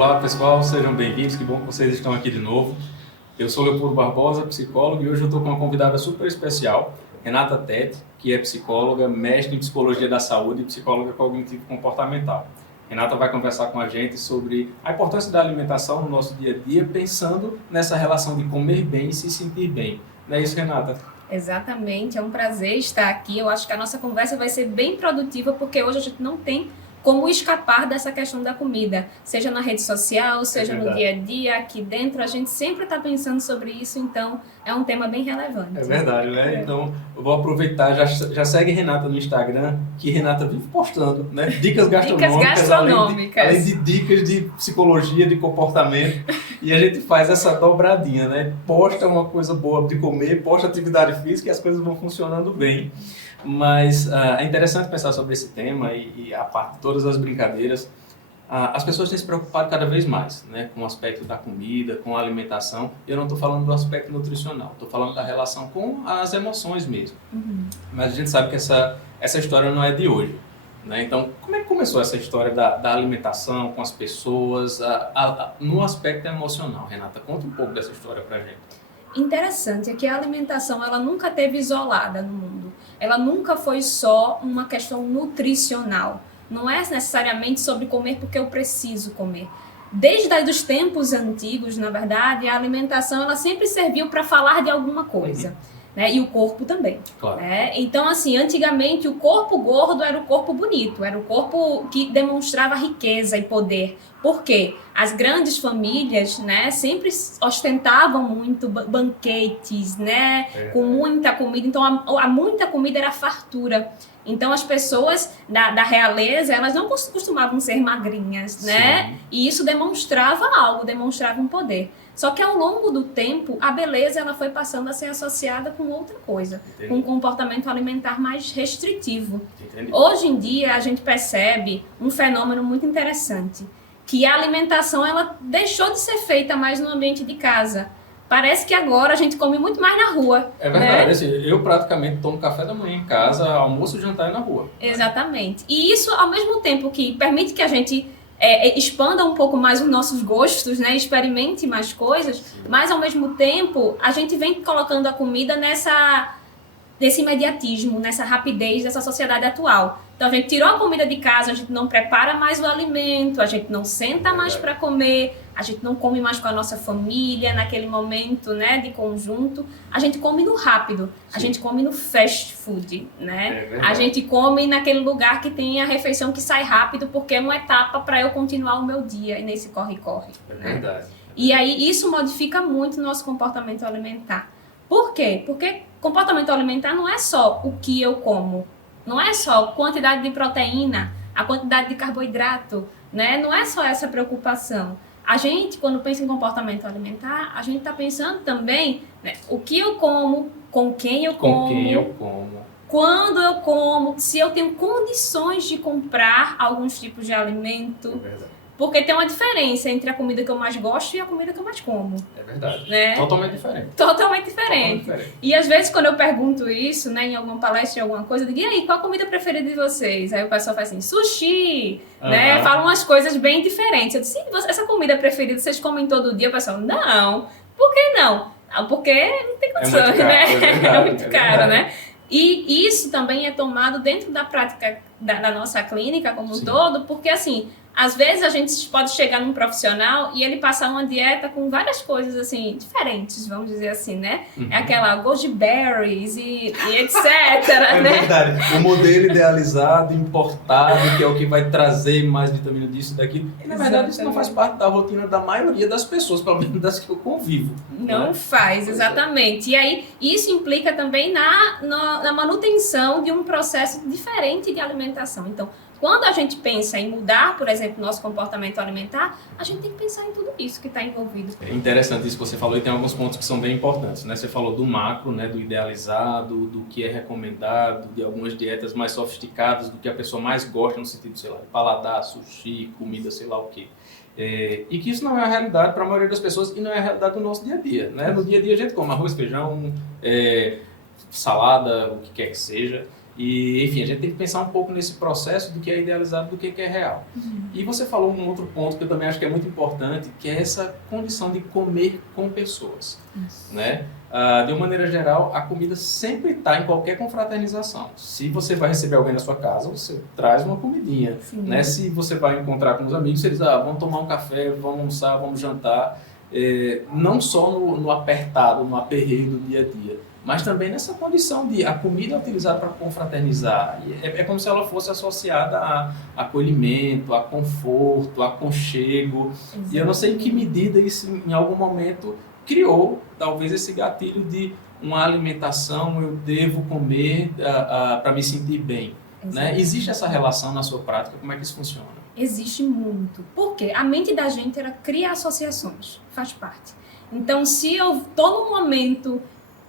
Olá pessoal, sejam bem-vindos, que bom que vocês estão aqui de novo. Eu sou Leopoldo Barbosa, psicólogo, e hoje eu estou com uma convidada super especial, Renata Tete, que é psicóloga, mestre em psicologia da saúde e psicóloga cognitivo-comportamental. Renata vai conversar com a gente sobre a importância da alimentação no nosso dia a dia, pensando nessa relação de comer bem e se sentir bem. Não é isso, Renata? Exatamente, é um prazer estar aqui. Eu acho que a nossa conversa vai ser bem produtiva, porque hoje a gente não tem como escapar dessa questão da comida, seja na rede social, seja no dia a dia, aqui dentro, a gente sempre está pensando sobre isso, então é um tema bem relevante. É verdade, né? Então eu vou aproveitar, já segue Renata no Instagram, que Renata vive postando, né? Dicas gastronômicas, além de dicas de psicologia, de comportamento, e a gente faz essa dobradinha, né? Posta uma coisa boa de comer, posta atividade física e as coisas vão funcionando bem. Mas é interessante pensar sobre esse tema e a parte de todas as brincadeiras, as pessoas têm se preocupado cada vez mais, né, com o aspecto da comida, com a alimentação. Eu não estou falando do aspecto nutricional, estou falando da relação com as emoções mesmo. Mas a gente sabe que essa história não é de hoje, né? Então, como é que começou essa história da alimentação com as pessoas, no aspecto emocional? Renata, conta um pouco dessa história para a gente. Interessante é que a alimentação ela nunca esteve isolada no mundo. Ela nunca foi só uma questão nutricional. Não é necessariamente sobre comer porque eu preciso comer. Desde os tempos antigos, na verdade, a alimentação ela sempre serviu para falar de alguma coisa. Né? E o corpo também. Claro. Né? Então, assim, antigamente o corpo gordo era o corpo bonito, era o corpo que demonstrava riqueza e poder. Por quê? As grandes famílias, né, sempre ostentavam muito banquetes, né, com muita comida. Então, a muita comida era fartura. Então, as pessoas da realeza, elas não costumavam ser magrinhas, né? Sim. E isso demonstrava algo, demonstrava um poder. Só que ao longo do tempo, a beleza ela foi passando a ser associada com outra coisa, com um comportamento alimentar mais restritivo. Entendi. Hoje em dia, a gente percebe um fenômeno muito interessante, que a alimentação ela deixou de ser feita mais no ambiente de casa. Parece que agora a gente come muito mais na rua. É verdade, né? assim, eu praticamente tomo café da manhã em casa, almoço e jantar na rua. Exatamente. E isso, ao mesmo tempo que permite que a gente expanda um pouco mais os nossos gostos, né? Experimente mais coisas, mas ao mesmo tempo a gente vem colocando a comida nesse imediatismo, nessa rapidez dessa sociedade atual. Então a gente tirou a comida de casa, a gente não prepara mais o alimento, a gente não senta mais para comer, a gente não come mais com a nossa família naquele momento, né, de conjunto. A gente come no rápido, a gente come no fast food, né? A gente come naquele lugar que tem a refeição que sai rápido porque é uma etapa para eu continuar o meu dia e nesse corre-corre. É verdade. E aí isso modifica muito o nosso comportamento alimentar. Por quê? Porque comportamento alimentar não é só o que eu como, não é só a quantidade de proteína, a quantidade de carboidrato, né? Não é só essa preocupação. A gente, quando pensa em comportamento alimentar, a gente está pensando também, né, o que eu como, com quem eu como, quando eu como, se eu tenho condições de comprar alguns tipos de alimento. É verdade. Porque tem uma diferença entre a comida que eu mais gosto e a comida que eu mais como. É verdade. Né? Totalmente diferente. Totalmente diferente. E às vezes quando eu pergunto isso, né, em alguma palestra, em alguma coisa, eu digo, e aí, qual a comida preferida de vocês? Aí o pessoal faz assim, sushi, né? Fala umas coisas bem diferentes. Eu disse, essa comida preferida vocês comem todo dia? O pessoal, não. Por que não? Porque não tem condições, né? É muito caro, né? E isso também é tomado dentro da prática da nossa clínica como um todo, porque assim, às vezes a gente pode chegar num profissional e ele passar uma dieta com várias coisas assim, diferentes, vamos dizer assim, né? É aquela goji berries e etc, É né? verdade. O modelo idealizado, importado, que é o que vai trazer mais vitamina disso e daquilo. E na verdade isso não faz parte da rotina da maioria das pessoas, pelo menos das que eu convivo. Não faz, exatamente. E aí, isso implica também na manutenção de um processo diferente de alimentação. Então, quando a gente pensa em mudar, por exemplo, nosso comportamento alimentar, a gente tem que pensar em tudo isso que está envolvido. É interessante isso que você falou e tem alguns pontos que são bem importantes, né? Você falou do macro, né? Do idealizado, do que é recomendado, de algumas dietas mais sofisticadas, do que a pessoa mais gosta no sentido, sei lá, de paladar, sushi, comida, sei lá o quê. E que isso não é a realidade para a maioria das pessoas e não é a realidade do nosso dia a dia, né? No dia a dia a gente come arroz, feijão, salada, o que quer que seja. E, enfim, a gente tem que pensar um pouco nesse processo do que é idealizado do que é real. E você falou um outro ponto que eu também acho que é muito importante, que é essa condição de comer com pessoas, né? De uma maneira geral, a comida sempre está em qualquer confraternização. Se você vai receber alguém na sua casa, você traz uma comidinha, né? Se você vai encontrar com os amigos, você diz, vamos tomar um café, vamos almoçar, vamos jantar. Não só no apertado, no aperreio do dia a dia, mas também nessa condição de a comida é utilizada para confraternizar. É como se ela fosse associada a acolhimento, a conforto, a aconchego. E eu não sei em que medida isso, em algum momento, criou, talvez, esse gatilho de uma alimentação, eu devo comer para me sentir bem. Né? Existe essa relação na sua prática? Como é que isso funciona? Existe muito. Por quê? A mente da gente cria associações, faz parte. Então, se eu estou num momento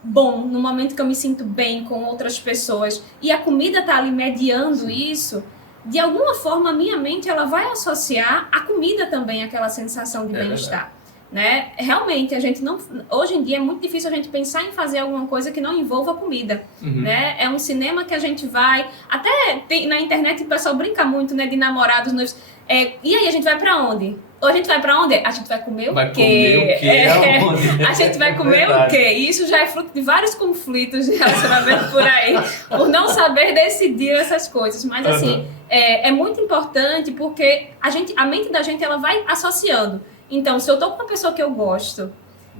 bom, num momento que eu me sinto bem com outras pessoas e a comida está ali mediando isso, de alguma forma a minha mente ela vai associar a comida também àquela sensação de bem-estar. Né? Realmente, a gente não... Hoje em dia é muito difícil a gente pensar em fazer alguma coisa que não envolva comida. Né? É um cinema que a gente vai... Até na internet o pessoal brinca muito, né, de namorados. E aí, a gente vai pra onde? Ou a gente vai pra onde? A gente vai comer o quê? Vai comer o quê? A gente vai comer o quê? E isso já é fruto de vários conflitos de relacionamento por aí, por não saber decidir essas coisas. Mas, assim, é muito importante porque a mente da gente ela vai associando. Então, se eu tô com uma pessoa que eu gosto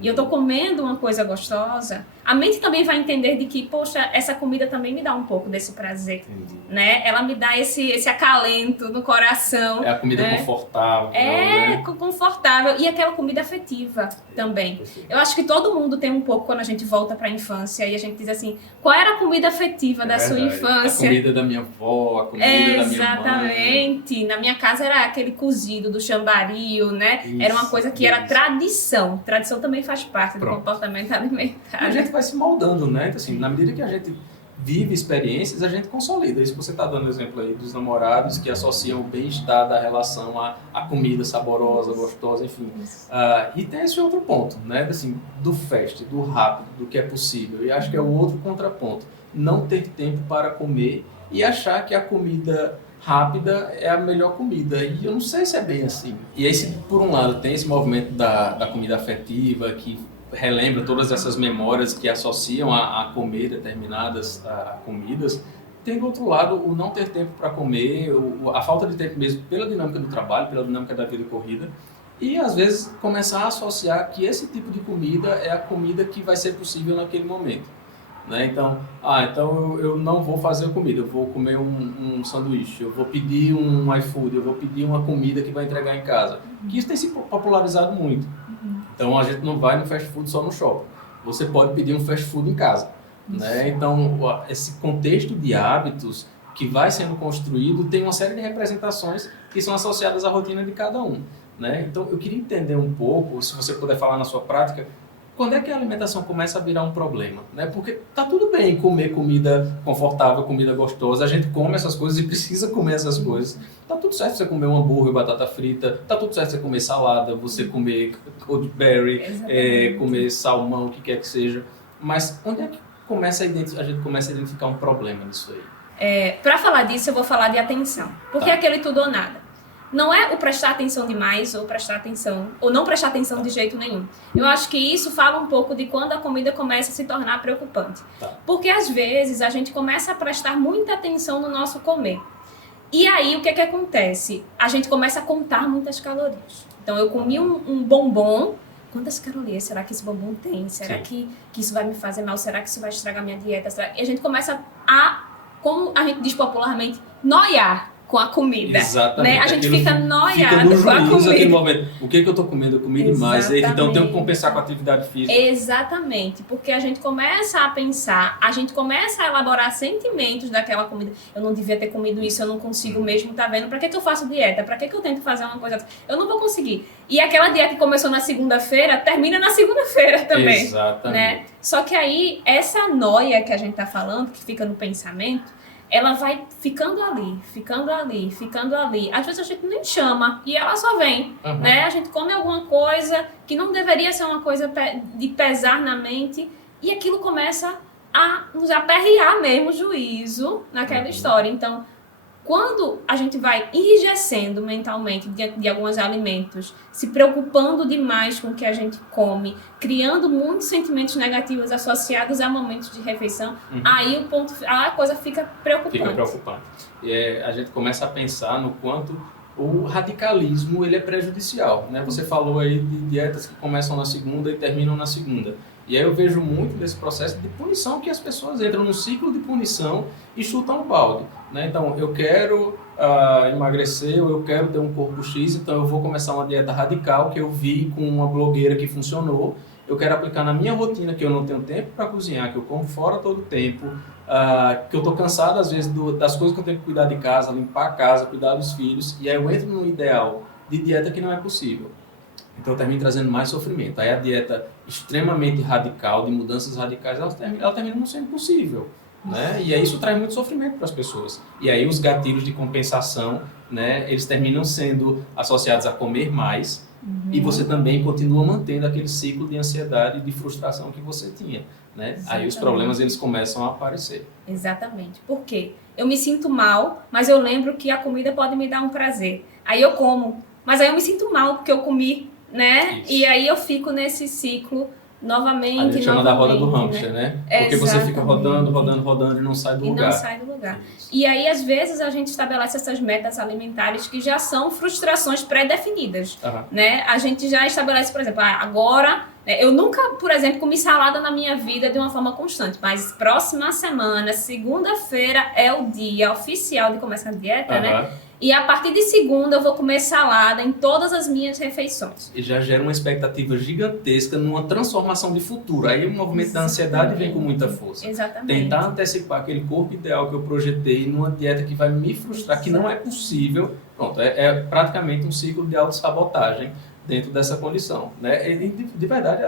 e eu tô comendo uma coisa gostosa, a mente também vai entender de que, poxa, essa comida também me dá um pouco desse prazer, né? Ela me dá esse acalento no coração. É a comida confortável. Né? Confortável. E aquela comida afetiva também. Eu acho que todo mundo tem um pouco quando a gente volta para a infância e a gente diz assim, qual era a comida afetiva da sua infância? A comida da minha avó, a comida da minha mãe. Exatamente. Na minha casa era aquele cozido do chambaril, né? Era uma coisa que era tradição. Tradição também faz parte do comportamento alimentar. A gente vai se moldando, né? Então, assim, na medida que a gente vive experiências, a gente consolida. Isso que você está dando exemplo aí dos namorados que associam o bem-estar da relação à comida saborosa, gostosa, enfim. E tem esse outro ponto, né? Assim, do fast, do rápido, do que é possível. E acho que é o outro contraponto. Não ter tempo para comer e achar que a comida rápida é a melhor comida. E eu não sei se é bem assim. E aí, se por um lado tem esse movimento da comida afetiva, que relembra todas essas memórias que associam a comer determinadas comidas, tem do outro lado o não ter tempo para comer, a falta de tempo mesmo pela dinâmica do trabalho, pela dinâmica da vida corrida, e às vezes começar a associar que esse tipo de comida é a comida que vai ser possível naquele momento. Né? Então eu não vou fazer a comida, eu vou comer um sanduíche, eu vou pedir um iFood, eu vou pedir uma comida que vai entregar em casa. Que isso tem se popularizado muito. Então a gente não vai no fast food só no shopping. Você pode pedir um fast food em casa. Né? Então esse contexto de hábitos que vai sendo construído tem uma série de representações que são associadas à rotina de cada um. Né? Então eu queria entender um pouco, se você puder falar na sua prática, quando é que a alimentação começa a virar um problema? Né? Porque tá tudo bem comer comida confortável, comida gostosa, a gente come essas coisas e precisa comer essas coisas. Tá tudo certo você comer um hambúrguer, batata frita, tá tudo certo você comer salada, você comer Goldberry, comer salmão, o que quer que seja. Mas onde é que a gente começa a identificar um problema nisso aí? Para falar disso, eu vou falar de atenção. Porque é aquele tudo ou nada. Não é o prestar atenção demais ou prestar atenção, ou não prestar atenção de jeito nenhum. Eu acho que isso fala um pouco de quando a comida começa a se tornar preocupante. Porque às vezes a gente começa a prestar muita atenção no nosso comer. E aí o que acontece? A gente começa a contar muitas calorias. Então eu comi um bombom, quantas calorias será que esse bombom tem? Será que isso vai me fazer mal? Será que isso vai estragar minha dieta? E a gente começa a, como a gente diz popularmente, noiar com a comida. Exatamente. Né? A gente fica noiado com a comida. Momento. O que eu tô comendo? Eu comi demais. Então tenho que compensar com a atividade física. Exatamente. Porque a gente começa a pensar, a gente começa a elaborar sentimentos daquela comida. Eu não devia ter comido isso, eu não consigo mesmo, tá vendo? Pra que eu faço dieta? Pra que eu tento fazer uma coisa? Eu não vou conseguir. E aquela dieta que começou na segunda-feira, termina na segunda-feira também. Exatamente. Né? Só que aí, essa noia que a gente tá falando, que fica no pensamento, ela vai ficando ali, ficando ali, ficando ali. Às vezes a gente nem chama e ela só vem, né? A gente come alguma coisa que não deveria ser uma coisa de pesar na mente e aquilo começa a nos aperrear mesmo o juízo naquela história. Então, quando a gente vai enrijecendo mentalmente diante de alguns alimentos, se preocupando demais com o que a gente come, criando muitos sentimentos negativos associados a momentos de refeição, aí a coisa fica preocupante. Fica preocupante. E a gente começa a pensar no quanto o radicalismo ele é prejudicial, né? Você falou aí de dietas que começam na segunda e terminam na segunda. E aí eu vejo muito desse processo de punição que as pessoas entram num ciclo de punição e chutam o balde, né? Então, eu quero emagrecer ou eu quero ter um corpo X, então eu vou começar uma dieta radical que eu vi com uma blogueira que funcionou. Eu quero aplicar na minha rotina, que eu não tenho tempo para cozinhar, que eu como fora todo o tempo, que eu estou cansado às vezes das coisas que eu tenho que cuidar de casa, limpar a casa, cuidar dos filhos, e aí eu entro num ideal de dieta que não é possível. Então, eu termino trazendo mais sofrimento. Aí a dieta extremamente radical, de mudanças radicais, ela termina não sendo possível, né? E aí isso traz muito sofrimento para as pessoas. E aí os gatilhos de compensação, né, eles terminam sendo associados a comer mais, e você também continua mantendo aquele ciclo de ansiedade e de frustração que você tinha, né? Aí os problemas eles começam a aparecer. Exatamente. Por quê? Eu me sinto mal, mas eu lembro que a comida pode me dar um prazer. Aí eu como, mas aí eu me sinto mal porque eu comi, né? Isso. E aí eu fico nesse ciclo novamente. A gente chama da roda do hamster, né? Porque você fica rodando e não sai do lugar. E não sai do lugar. Isso. E aí, às vezes, a gente estabelece essas metas alimentares que já são frustrações pré-definidas, né? A gente já estabelece, por exemplo, agora... Eu nunca, por exemplo, comi salada na minha vida de uma forma constante, mas próxima semana, segunda-feira, é o dia oficial de começar a dieta, né? E a partir de segunda eu vou comer salada em todas as minhas refeições. E já gera uma expectativa gigantesca numa transformação de futuro. Aí o movimento da ansiedade vem com muita força. Exatamente. Tentar antecipar aquele corpo ideal que eu projetei numa dieta que vai me frustrar, que não é possível. Pronto, é praticamente um ciclo de autossabotagem dentro dessa condição, né? E, de verdade,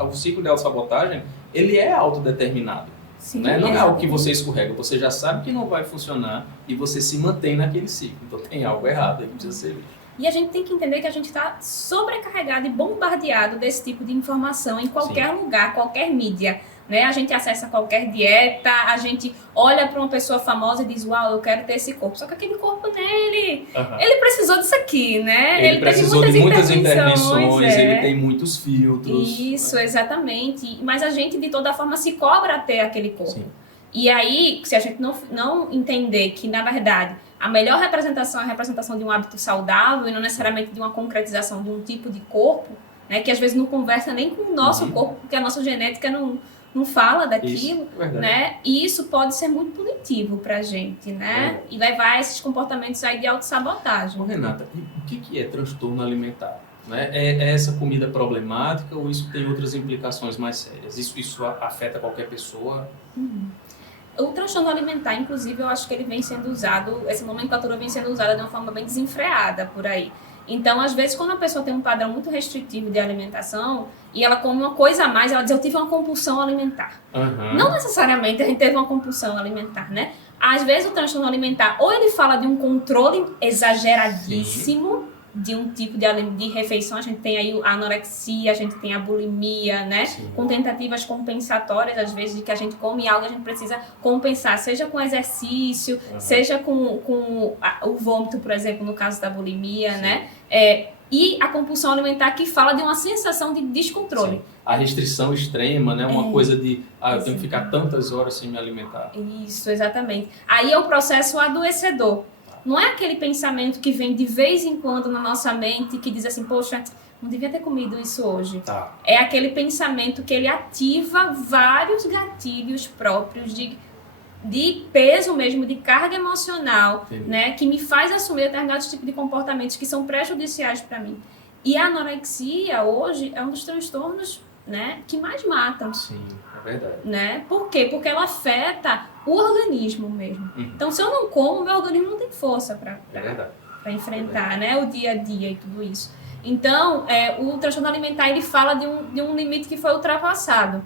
o ciclo de autossabotagem, ele é autodeterminado. Sim, né? Não é algo que você escorrega, você já sabe que não vai funcionar e você se mantém naquele ciclo. Então tem algo errado aí que precisa ser visto. E a gente tem que entender que a gente está sobrecarregado e bombardeado desse tipo de informação em qualquer lugar, qualquer mídia. Né? A gente acessa qualquer dieta, a gente olha para uma pessoa famosa e diz, uau, eu quero ter esse corpo. Só que aquele corpo dele, ele precisou disso aqui, né? Ele precisou de muitas intervenções, ele tem muitos filtros. Isso, exatamente. Mas a gente, de toda forma, se cobra ter aquele corpo. Sim. E aí, se a gente não entender que, na verdade, a melhor representação é a representação de um hábito saudável e não necessariamente de uma concretização de um tipo de corpo, né? Que às vezes não conversa nem com o nosso corpo, porque a nossa genética não fala daquilo, né? E isso pode ser muito punitivo pra gente, né? E levar a esses comportamentos aí de autossabotagem. Renata, e o que é transtorno alimentar? Né? É essa comida problemática ou isso tem outras implicações mais sérias? Isso afeta qualquer pessoa? O transtorno alimentar, inclusive, eu acho que ele vem sendo usado, essa nomenclatura vem sendo usada de uma forma bem desenfreada por aí. Então, às vezes, quando a pessoa tem um padrão muito restritivo de alimentação e ela come uma coisa a mais, ela diz, eu tive uma compulsão alimentar. Não necessariamente a gente teve uma compulsão alimentar, né? Às vezes, o transtorno alimentar, ou ele fala de um controle exageradíssimo de um tipo de refeição, a gente tem aí a anorexia, a gente tem a bulimia, né? Com tentativas compensatórias, às vezes, de que a gente come algo e a gente precisa compensar, seja com exercício, seja com o vômito, por exemplo, no caso da bulimia, né? E a compulsão alimentar que fala de uma sensação de descontrole. A restrição extrema, né? Uma coisa de, eu tenho que ficar tantas horas sem me alimentar. Isso, exatamente. Aí é o processo adoecedor. Não é aquele pensamento que vem de vez em quando na nossa mente que diz assim, poxa, não devia ter comido isso hoje. É aquele pensamento que ele ativa vários gatilhos próprios de peso mesmo, de carga emocional, né, que me faz assumir determinados tipos de comportamentos que são prejudiciais para mim. E a anorexia hoje é um dos transtornos, né, que mais matam. Sim, é verdade. Né? Por quê? Porque ela afeta o organismo mesmo. Então, se eu não como, meu organismo não tem força para enfrentar, né, o dia a dia e tudo isso. Então, o transtorno alimentar, ele fala de um limite que foi ultrapassado.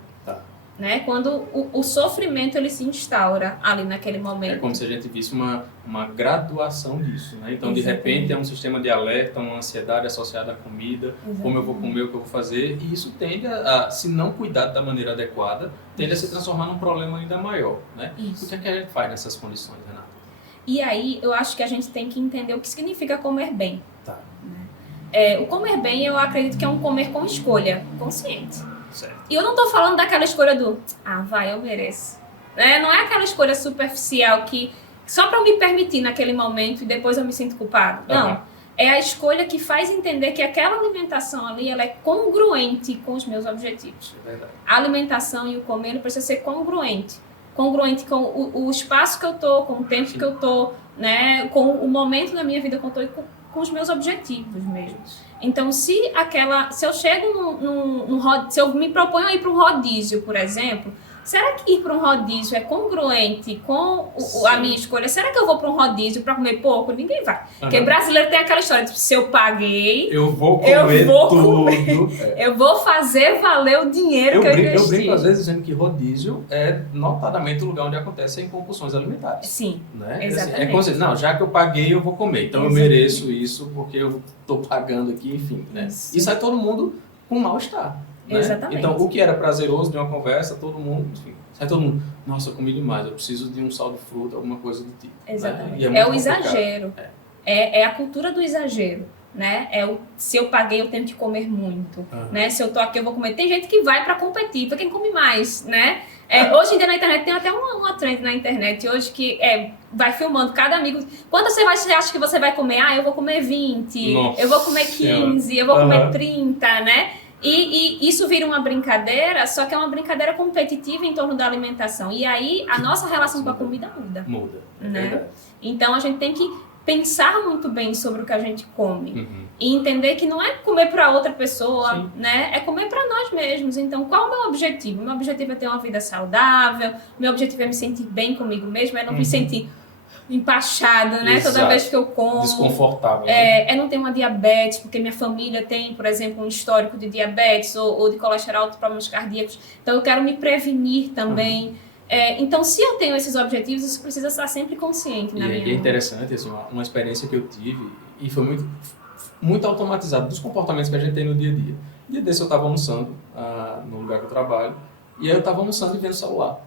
né? Quando o sofrimento ele se instaura ali naquele momento. É como se a gente visse uma graduação disso, né? Então, de repente, é um sistema de alerta, uma ansiedade associada à comida, como eu vou comer, o que eu vou fazer, e isso tende se não cuidar da maneira adequada, tende a se transformar num problema ainda maior, né? O que é que a gente faz nessas condições, Renata? E aí, eu acho que a gente tem que entender o que significa comer bem. Tá. O comer bem, eu acredito que é um comer com escolha, consciente. Certo. E eu não tô falando daquela escolha do, eu mereço. Não é aquela escolha superficial que só para eu me permitir naquele momento e depois eu me sinto culpado. Não. É a escolha que faz entender que aquela alimentação ali, ela é congruente com os meus objetivos. É verdade. A alimentação e o comer precisa ser congruente. Congruente com o espaço que eu tô, com o tempo que eu tô, né? Com o momento da minha vida que eu tô e com os meus objetivos mesmo. Então, se eu chego se eu me proponho a ir para um rodízio, por exemplo, será que ir para um rodízio é congruente com a minha escolha? Será que eu vou para um rodízio para comer pouco? Ninguém vai. Porque brasileiro tem aquela história de se eu paguei, eu vou comer tudo. Eu vou fazer valer o dinheiro que eu investi. Eu brinco às vezes dizendo que rodízio é notadamente o lugar onde acontecem compulsões alimentares. Sim, né? exatamente. É como se, não, já que eu paguei, eu vou comer. Então eu mereço isso porque eu estou pagando aqui, enfim. Né? E sai todo mundo com mal-estar. Né? Exatamente. Então, o que era prazeroso de uma conversa, todo mundo, enfim, sai todo mundo, nossa, eu comi demais, eu preciso de um sal de fruta, alguma coisa do tipo. Exatamente. Né? É o exagero. É a cultura do exagero. Né? Se eu paguei, eu tenho que comer muito. Né? Se eu tô aqui, eu vou comer. Tem gente que vai para competir, para quem come mais. Né? Hoje em dia na internet tem até uma trend na internet hoje que vai filmando cada amigo. Quando você acha que você vai comer? Eu vou comer 20, nossa, eu vou comer 15, eu vou comer 30, né? E isso vira uma brincadeira, só que é uma brincadeira competitiva em torno da alimentação. E aí a nossa relação com a comida muda. Muda, né? Então a gente tem que pensar muito bem sobre o que a gente come. E entender que não é comer para outra pessoa, né? É comer para nós mesmos. Então, qual é o meu objetivo? Meu objetivo é ter uma vida saudável, meu objetivo é me sentir bem comigo mesmo, é não me sentir empachada, né? Exato. Toda vez que eu como. Desconfortável. É não ter uma diabetes, porque minha família tem, por exemplo, um histórico de diabetes ou de colesterol alto, problemas cardíacos. Então, eu quero me prevenir também. Então, se eu tenho esses objetivos, isso precisa estar sempre consciente na minha vida. E é interessante, assim, uma experiência que eu tive, e foi muito automatizado dos comportamentos que a gente tem no dia a dia. Um dia desse eu estava almoçando no lugar que eu trabalho, e aí eu estava almoçando e vendo o celular.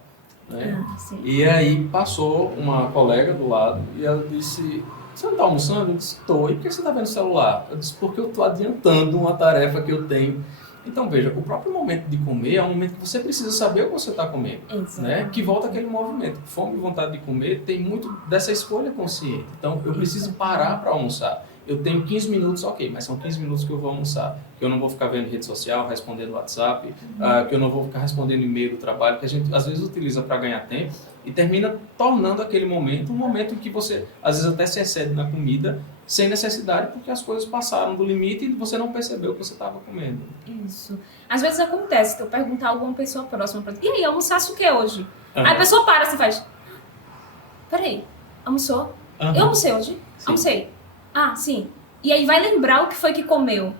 Né? E aí passou uma colega do lado e ela disse, você não está almoçando? Eu disse, estou. E por que você está vendo o celular? Eu disse, porque eu estou adiantando uma tarefa que eu tenho. Então, veja, o próprio momento de comer é um momento que você precisa saber o que você está comendo. Né? Que volta aquele movimento. Fome e vontade de comer tem muito dessa escolha consciente. Então, eu preciso parar para almoçar. Eu tenho 15 minutos, ok, mas são 15 minutos que eu vou almoçar. Que eu não vou ficar vendo rede social, respondendo WhatsApp, que eu não vou ficar respondendo e-mail do trabalho, que a gente às vezes utiliza para ganhar tempo e termina tornando aquele momento um momento em que você, às vezes, até se excede na comida sem necessidade, porque as coisas passaram do limite e você não percebeu o que você estava comendo. Isso. Às vezes acontece que eu perguntar a alguma pessoa próxima para e aí, almoçasse o que hoje? Aí a pessoa para assim, faz, peraí, almoçou? Eu almocei hoje? Sim. Almocei. Sim. E aí vai lembrar o que foi que comeu.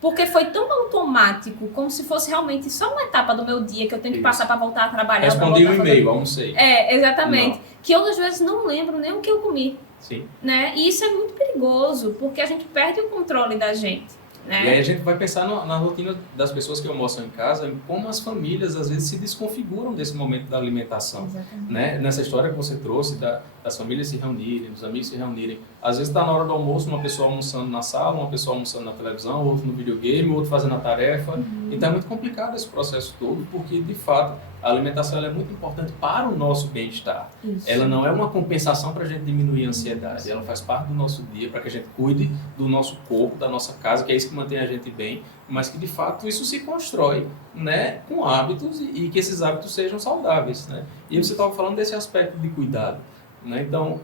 Porque foi tão automático, como se fosse realmente só uma etapa do meu dia que eu tenho que passar para voltar a trabalhar. Respondi um e-mail, almocei. Exatamente. Não. Que eu, às vezes, não lembro nem o que eu comi. Sim. Né? E isso é muito perigoso, porque a gente perde o controle da gente. Né? E aí a gente vai pensar na rotina das pessoas que almoçam em casa, em como as famílias às vezes se desconfiguram desse momento da alimentação. Né? Nessa história que você trouxe das famílias se reunirem, dos amigos se reunirem, às vezes está na hora do almoço uma pessoa almoçando na sala, uma pessoa almoçando na televisão, outro no videogame, outro fazendo a tarefa. Então é muito complicado esse processo todo, porque de fato a alimentação ela é muito importante para o nosso bem-estar. Ela não é uma compensação para a gente diminuir a ansiedade, ela faz parte do nosso dia para que a gente cuide do nosso corpo, da nossa casa, que é isso que mantém a gente bem, mas que de fato isso se constrói, né, com hábitos e que esses hábitos sejam saudáveis. Né? E você estava falando desse aspecto de cuidado. Né? Então,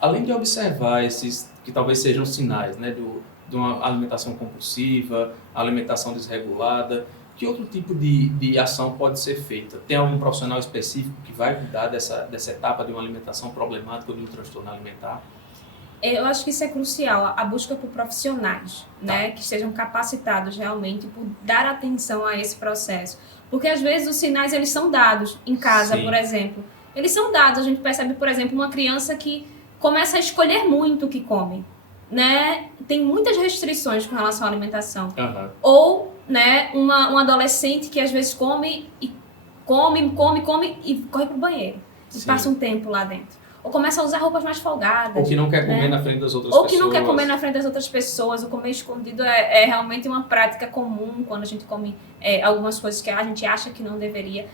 além de observar esses que talvez sejam sinais, né, de uma alimentação compulsiva, alimentação desregulada, que outro tipo de ação pode ser feita? Tem algum profissional específico que vai cuidar dessa etapa de uma alimentação problemática ou de um transtorno alimentar? Eu acho que isso é crucial, a busca por profissionais, né, que estejam capacitados realmente por dar atenção a esse processo. Porque às vezes os sinais eles são dados em casa, por exemplo. Eles são dados, a gente percebe, por exemplo, uma criança que começa a escolher muito o que come, né? Tem muitas restrições com relação à alimentação. Ou, né, um adolescente que às vezes come e come e corre pro banheiro. E passa um tempo lá dentro. Ou começa a usar roupas mais folgadas. Ou que não quer comer na frente das outras pessoas. Ou que não quer comer na frente das outras pessoas. O comer escondido é realmente uma prática comum quando a gente come algumas coisas que a gente acha que não deveria.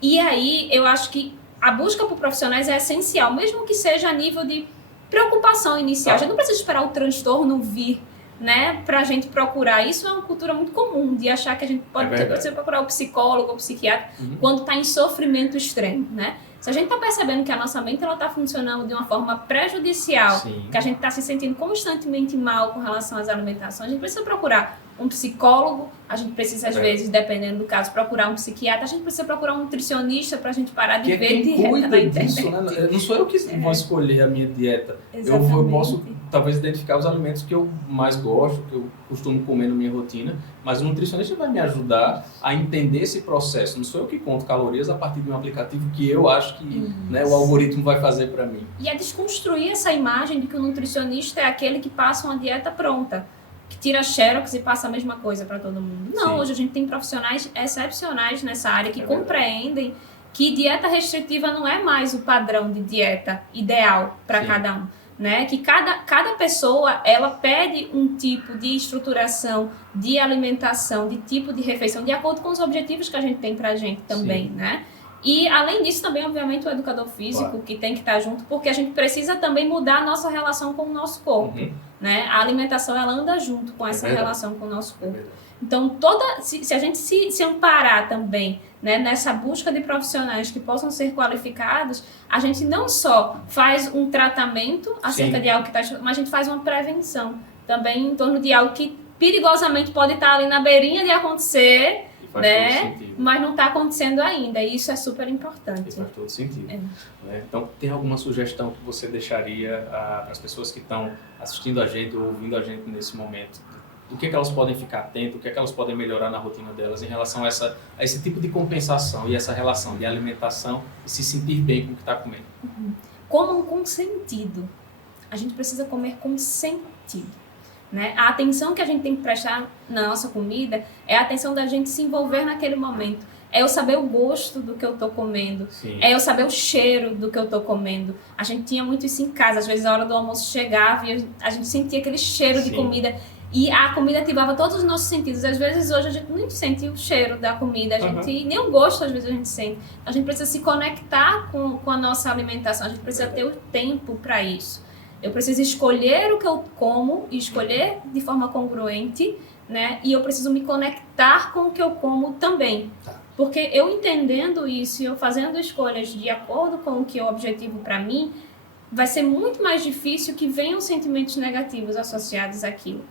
E aí, eu acho que a busca por profissionais é essencial, mesmo que seja a nível de preocupação inicial. A gente não precisa esperar o transtorno vir, né, pra gente procurar. Isso é uma cultura muito comum, de achar que a gente precisa procurar o psicólogo ou o psiquiatra quando está em sofrimento extremo, né? Se a gente está percebendo que a nossa mente está funcionando de uma forma prejudicial, que a gente está se sentindo constantemente mal com relação às alimentações, a gente precisa procurar um psicólogo, a gente precisa, às vezes, dependendo do caso, procurar um psiquiatra, a gente precisa procurar um nutricionista para a gente parar de ver dieta na internet. Disso, né? Não sou eu que vou escolher a minha dieta. Eu posso, talvez, identificar os alimentos que eu mais gosto, que eu costumo comer na minha rotina, mas o nutricionista vai me ajudar a entender esse processo. Não sou eu que conto calorias a partir de um aplicativo que eu acho que, né, o algoritmo vai fazer para mim. E é desconstruir essa imagem de que o nutricionista é aquele que passa uma dieta pronta, que tira xerox e passa a mesma coisa para todo mundo. Não, hoje a gente tem profissionais excepcionais nessa área que compreendem que dieta restritiva não é mais o padrão de dieta ideal para cada um, né? Que cada pessoa, ela pede um tipo de estruturação, de alimentação, de tipo de refeição, de acordo com os objetivos que a gente tem pra gente também, né? E, além disso, também, obviamente, o educador físico que tem que estar junto, porque a gente precisa também mudar a nossa relação com o nosso corpo, né? A alimentação, ela anda junto com essa relação com o nosso corpo. Então, se a gente se amparar também, né, nessa busca de profissionais que possam ser qualificados, a gente não só faz um tratamento acerca de algo que está... mas a gente faz uma prevenção também em torno de algo que perigosamente pode estar ali na beirinha de acontecer, né? Mas não está acontecendo ainda, e isso é super importante. E faz todo sentido. Né? Então, tem alguma sugestão que você deixaria para as pessoas que estão assistindo a gente ou ouvindo a gente nesse momento? O que elas podem ficar atentas, o que elas podem melhorar na rotina delas em relação a esse tipo de compensação e essa relação de alimentação e se sentir bem com o que está comendo? Comam com sentido. A gente precisa comer com sentido. Né? A atenção que a gente tem que prestar na nossa comida é a atenção da gente se envolver naquele momento. É eu saber o gosto do que eu tô comendo. É eu saber o cheiro do que eu tô comendo. A gente tinha muito isso em casa. Às vezes a hora do almoço chegava e a gente sentia aquele cheiro de comida. E a comida ativava todos os nossos sentidos. Às vezes hoje a gente não sente o cheiro da comida. Nem o gosto às vezes a gente sente. A gente precisa se conectar com a nossa alimentação. A gente precisa ter o tempo para isso. Eu preciso escolher o que eu como e escolher de forma congruente, né? E eu preciso me conectar com o que eu como também. Porque eu entendendo isso e eu fazendo escolhas de acordo com o que é o objetivo para mim, vai ser muito mais difícil que venham sentimentos negativos associados àquilo.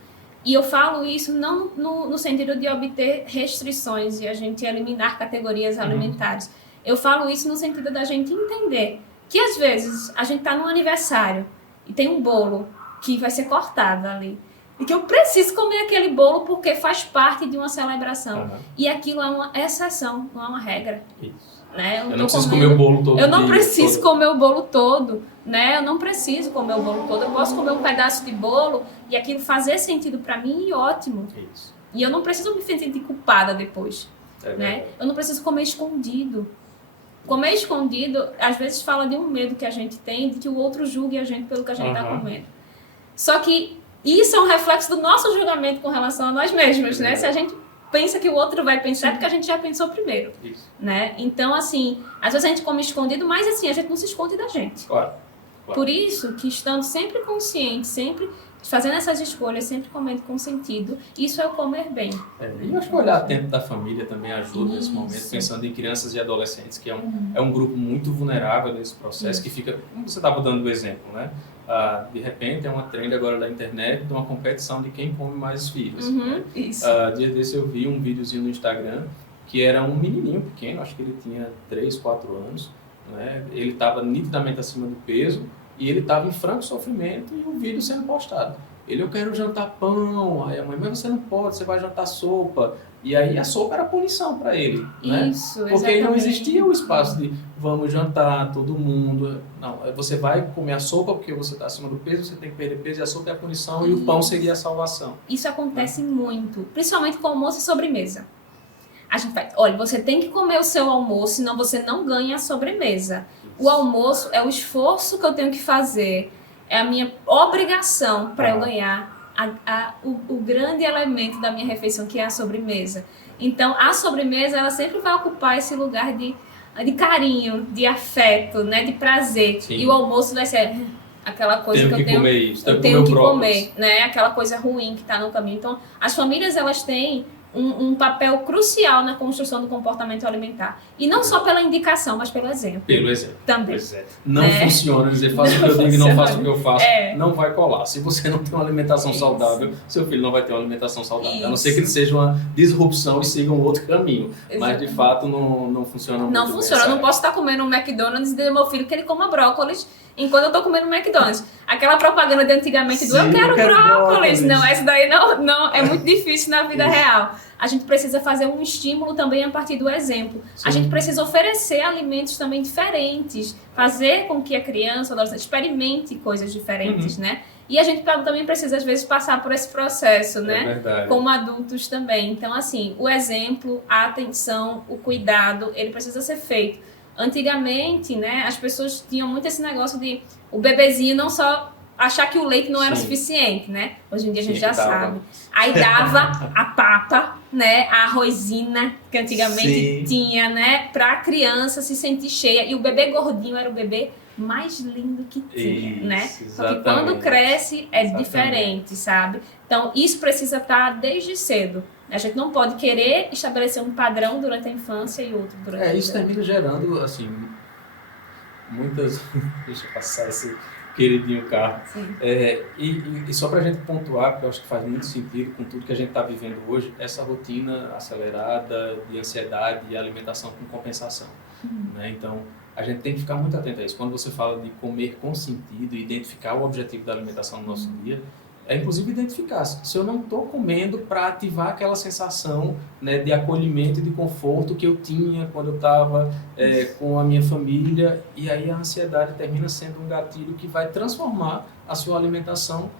E eu falo isso não no sentido de obter restrições e a gente eliminar categorias alimentares. Eu falo isso no sentido da gente entender que às vezes a gente está num aniversário e tem um bolo que vai ser cortado ali. E que eu preciso comer aquele bolo porque faz parte de uma celebração. E aquilo é uma exceção, não é uma regra. Né? Eu não preciso comer o bolo todo. Eu não preciso comer o bolo todo. Né? Eu não preciso comer o bolo todo. Eu posso comer um pedaço de bolo e aquilo fazer sentido para mim e ótimo. E eu não preciso me sentir culpada depois. Né? Eu não preciso comer escondido. Comer escondido, às vezes fala de um medo que a gente tem de que o outro julgue a gente pelo que a gente está comendo. Só que isso é um reflexo do nosso julgamento com relação a nós mesmos, né? Se a gente pensa que o outro vai pensar, é porque a gente já pensou primeiro, né? Então, assim, às vezes a gente come escondido, mas assim, a gente não se esconde da gente. Por isso que estando sempre consciente, sempre fazendo essas escolhas, sempre comendo com sentido, isso é o comer bem. E eu acho que olhar atento da família também ajuda nesse momento, pensando em crianças e adolescentes, que é um grupo muito vulnerável nesse processo, que fica, como você estava dando o exemplo, né? De repente é uma trend agora da internet de uma competição de quem come mais filhos. Dia desse eu vi um videozinho no Instagram que era um menininho pequeno, acho que ele tinha 3, 4 anos, né? Ele estava nitidamente acima do peso E ele estava em franco sofrimento e o vídeo sendo postado. Eu quero jantar pão. Aí a mãe, mas você não pode, você vai jantar sopa. E aí a sopa era punição para ele, né? Isso, porque exatamente. aí não existia o espaço de vamos jantar, todo mundo. Não, você vai comer a sopa porque você está acima do peso, você tem que perder peso, e a sopa é a punição e o pão seria a salvação. Isso acontece muito, principalmente com almoço e sobremesa. A gente faz, olha, você tem que comer o seu almoço, senão você não ganha a sobremesa. O almoço é o esforço que eu tenho que fazer, é a minha obrigação para eu ganhar o grande elemento da minha refeição, que é a sobremesa. Então, a sobremesa, ela sempre vai ocupar esse lugar de carinho, de afeto, né, de prazer. Sim. E o almoço vai ser aquela coisa que eu tenho que comer, né, aquela coisa ruim que está no caminho. Então, as famílias, elas têm um papel crucial na construção do comportamento alimentar. E não só pela indicação, mas pelo exemplo. Pelo exemplo. Também. Não funciona dizer faça o que eu digo e não faça o que eu faço. Não vai colar. Se você não tem uma alimentação saudável, seu filho não vai ter uma alimentação saudável. A não ser que ele seja uma disrupção e siga um outro caminho. Exatamente. Mas, de fato, não funciona muito. Não funciona. Eu não posso estar comendo um McDonald's e dizer ao meu filho que ele coma brócolis enquanto eu estou comendo um McDonald's. Aquela propaganda de antigamente do eu quero brócolis. Não, essa daí não é muito difícil na vida real. A gente precisa fazer um estímulo também a partir do exemplo. Sim. A gente precisa oferecer alimentos também diferentes, fazer com que a criança, o adolescente, experimente coisas diferentes, né? E a gente também precisa, às vezes, passar por esse processo, né? Verdade. Como adultos também. Então, assim, o exemplo, a atenção, o cuidado, ele precisa ser feito. Antigamente, né, as pessoas tinham muito esse negócio de o bebezinho não só achar que o leite não era suficiente, né? Hoje em dia a gente já sabe. Aí dava a papa, né? A arrozina, que antigamente tinha, né? Pra criança se sentir cheia. E o bebê gordinho era o bebê mais lindo que tinha, né? Porque quando cresce é diferente, sabe? Então isso precisa estar desde cedo. A gente não pode querer estabelecer um padrão durante a infância e outro durante a vida. Isso termina gerando, assim, muitas... Deixa eu passar esse queridinho carro. E só para a gente pontuar, porque eu acho que faz muito sentido com tudo que a gente está vivendo hoje, essa rotina acelerada de ansiedade e alimentação com compensação. Né? Então, a gente tem que ficar muito atento a isso. Quando você fala de comer com sentido e identificar o objetivo da alimentação no nosso dia, é inclusive identificar se eu não estou comendo para ativar aquela sensação, né, de acolhimento e de conforto que eu tinha quando eu estava com a minha família, e aí a ansiedade termina sendo um gatilho que vai transformar a sua alimentação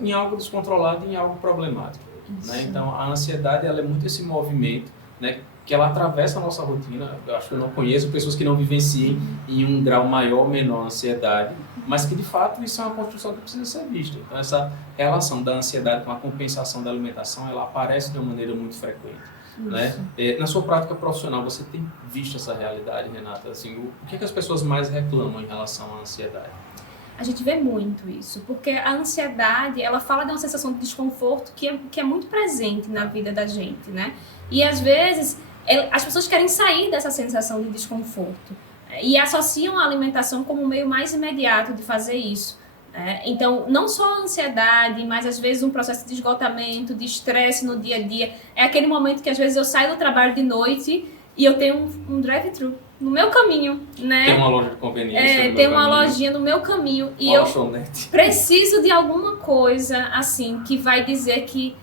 em algo descontrolado, em algo problemático. Né? Então a ansiedade, ela é muito esse movimento, né, que ela atravessa a nossa rotina. Eu acho que eu não conheço pessoas que não vivenciem em um grau maior ou menor a ansiedade, mas que de fato isso é uma construção que precisa ser vista. Então essa relação da ansiedade com a compensação da alimentação, ela aparece de uma maneira muito frequente. Né? Na sua prática profissional, você tem visto essa realidade, Renata? Assim, o que as pessoas mais reclamam em relação à ansiedade? A gente vê muito isso, porque a ansiedade, ela fala de uma sensação de desconforto que é muito presente na vida da gente, né? E às vezes as pessoas querem sair dessa sensação de desconforto e associam a alimentação como um meio mais imediato de fazer isso. Então, não só a ansiedade, mas às vezes um processo de esgotamento, de estresse no dia a dia. É aquele momento que às vezes eu saio do trabalho de noite e eu tenho um drive-thru no meu caminho, né? Tem uma loja de conveniência tem uma lojinha no meu caminho e eu preciso de alguma coisa, assim, que vai dizer que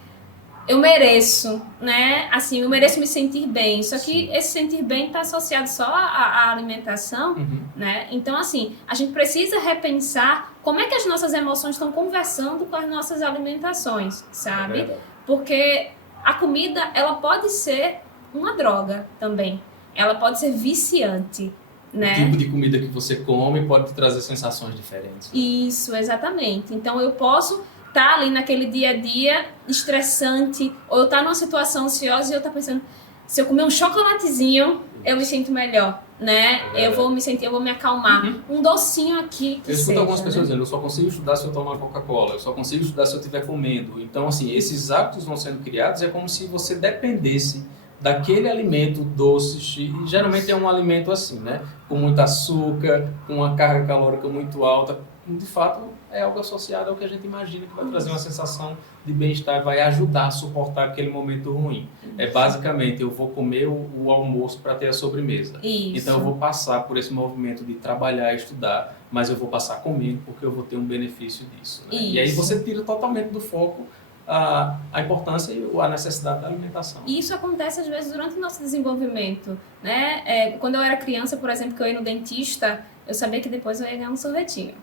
eu mereço, né? Assim, eu mereço me sentir bem. Só que esse sentir bem está associado só à alimentação, né? Então, assim, a gente precisa repensar como é que as nossas emoções estão conversando com as nossas alimentações, sabe? Porque a comida, ela pode ser uma droga também. Ela pode ser viciante, né? O tipo de comida que você come pode te trazer sensações diferentes. Isso, exatamente. Então, eu posso estar ali naquele dia a dia estressante, ou eu estar numa situação ansiosa e eu estar pensando, se eu comer um chocolatezinho, eu me sinto melhor, né? Eu vou me acalmar. Um docinho aqui que eu escuto seja, algumas pessoas dizendo, eu só consigo estudar se eu tomar Coca-Cola, eu só consigo estudar se eu estiver comendo. Então, assim, esses hábitos vão sendo criados, é como se você dependesse daquele alimento doce, e geralmente é um alimento assim, né? Com muito açúcar, com uma carga calórica muito alta. De fato, é algo associado ao que a gente imagina que vai trazer uma sensação de bem-estar, vai ajudar a suportar aquele momento ruim. É basicamente, eu vou comer o almoço para ter a sobremesa. Isso. Então eu vou passar por esse movimento de trabalhar e estudar, mas eu vou passar comendo porque eu vou ter um benefício disso. Né? E aí você tira totalmente do foco a importância e a necessidade da alimentação. E isso acontece às vezes durante o nosso desenvolvimento, né? Quando eu era criança, por exemplo, que eu ia no dentista, eu sabia que depois eu ia ganhar um sorvetinho.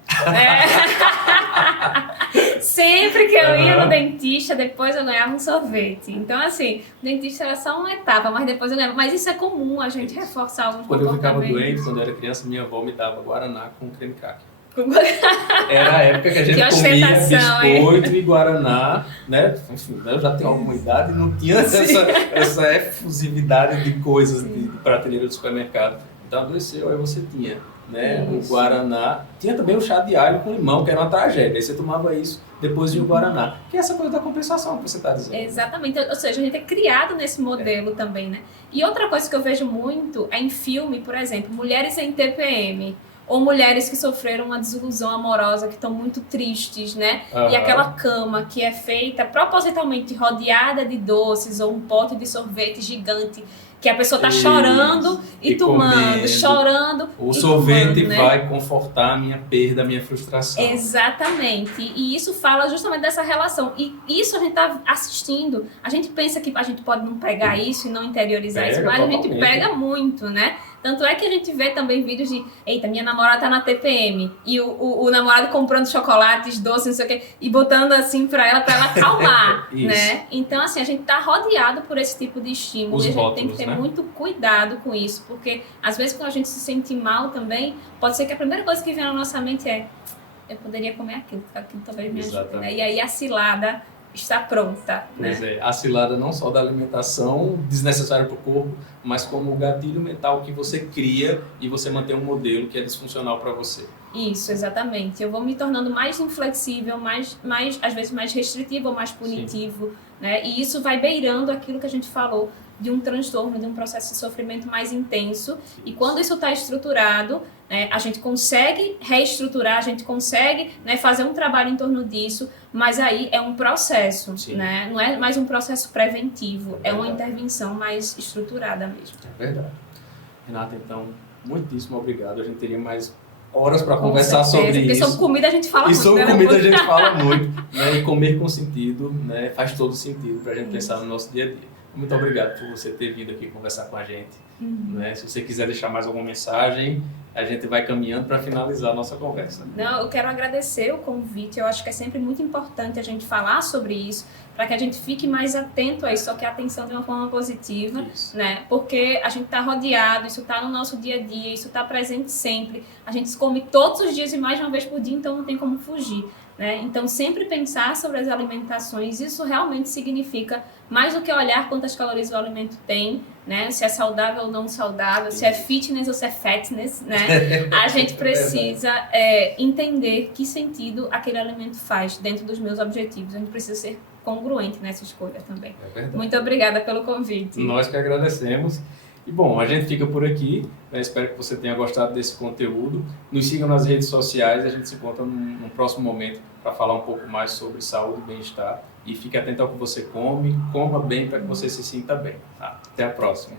Sempre que eu ia no dentista, depois eu ganhava um sorvete. Então, assim, o dentista era só uma etapa, mas depois eu ganhava. Mas isso é comum, a gente reforçar alguns comportamentos. Quando eu ficava doente, quando eu era criança, minha avó me dava guaraná com creme cracker. Era a época que a gente comia biscoito e guaraná, né? Enfim, eu já tenho alguma idade e não tinha essa efusividade de coisas de prateleira do supermercado. Então adoeceu, aí você tinha, né? O guaraná. Tinha também o chá de alho com limão, que era uma tragédia. Aí você tomava isso depois de o guaraná. Que é essa coisa da compensação que você está dizendo. Exatamente. Ou seja, a gente é criado nesse modelo também, né? E outra coisa que eu vejo muito é em filme, por exemplo, mulheres em TPM. Ou mulheres que sofreram uma desilusão amorosa, que estão muito tristes, né? E aquela cama que é feita propositalmente rodeada de doces ou um pote de sorvete gigante, que a pessoa tá chorando e tomando, comendo. Chorando o e sorvete tomando, né? vai confortar a minha perda, a minha frustração. Exatamente. E isso fala justamente dessa relação. E isso a gente tá assistindo. A gente pensa que a gente pode não pegar isso e não interiorizar isso, mas a gente pega muito, né? Tanto é que a gente vê também vídeos de eita, minha namorada tá na TPM e o namorado comprando chocolates, doces, não sei o quê, e botando assim pra ela acalmar, né? Então, assim, a gente tá rodeado por esse tipo de estímulo e a gente tem que ter muito cuidado com isso, porque às vezes quando a gente se sente mal também, pode ser que a primeira coisa que vem na nossa mente é eu poderia comer aquilo talvez me ajude, né? E aí a cilada está pronta. Pois né? A cilada não só da alimentação desnecessária para o corpo, mas como o gatilho mental que você cria e você mantém um modelo que é disfuncional para você. Isso, exatamente. Eu vou me tornando mais inflexível, mais às vezes mais restritivo ou mais punitivo, né? E isso vai beirando aquilo que a gente falou de um transtorno, de um processo de sofrimento mais intenso. E quando isso está estruturado, né, a gente consegue reestruturar, a gente consegue, né, fazer um trabalho em torno disso, mas aí é um processo, né? Não é mais um processo preventivo, é uma intervenção mais estruturada mesmo. É verdade. Renata, então, muitíssimo obrigado. A gente teria mais horas para conversar sobre isso. Porque sobre comida a gente fala muito. E sobre comida a gente fala muito, né? E comer com sentido, né? Faz todo sentido para a gente pensar no nosso dia a dia. Muito obrigado por você ter vindo aqui conversar com a gente. Né? Se você quiser deixar mais alguma mensagem, a gente vai caminhando para finalizar a nossa conversa. Não, eu quero agradecer o convite. Eu acho que é sempre muito importante a gente falar sobre isso, para que a gente fique mais atento a isso, só que a atenção de uma forma positiva, né? Porque a gente está rodeado, isso está no nosso dia a dia, isso está presente sempre. A gente come todos os dias e mais de uma vez por dia, então não tem como fugir. Né? Então, sempre pensar sobre as alimentações, isso realmente significa mais do que olhar quantas calorias o alimento tem, né? Se é saudável ou não saudável, se é fitness ou se é fatness, né? A gente precisa entender que sentido aquele alimento faz dentro dos meus objetivos. A gente precisa ser congruente nessa escolha também. Muito obrigada pelo convite. Nós que agradecemos. E bom, a gente fica por aqui, né? Espero que você tenha gostado desse conteúdo. Nos sigam nas redes sociais, a gente se encontra num próximo momento para falar um pouco mais sobre saúde e bem-estar. E fique atento ao que você come, coma bem para que você se sinta bem. Tá? Até a próxima.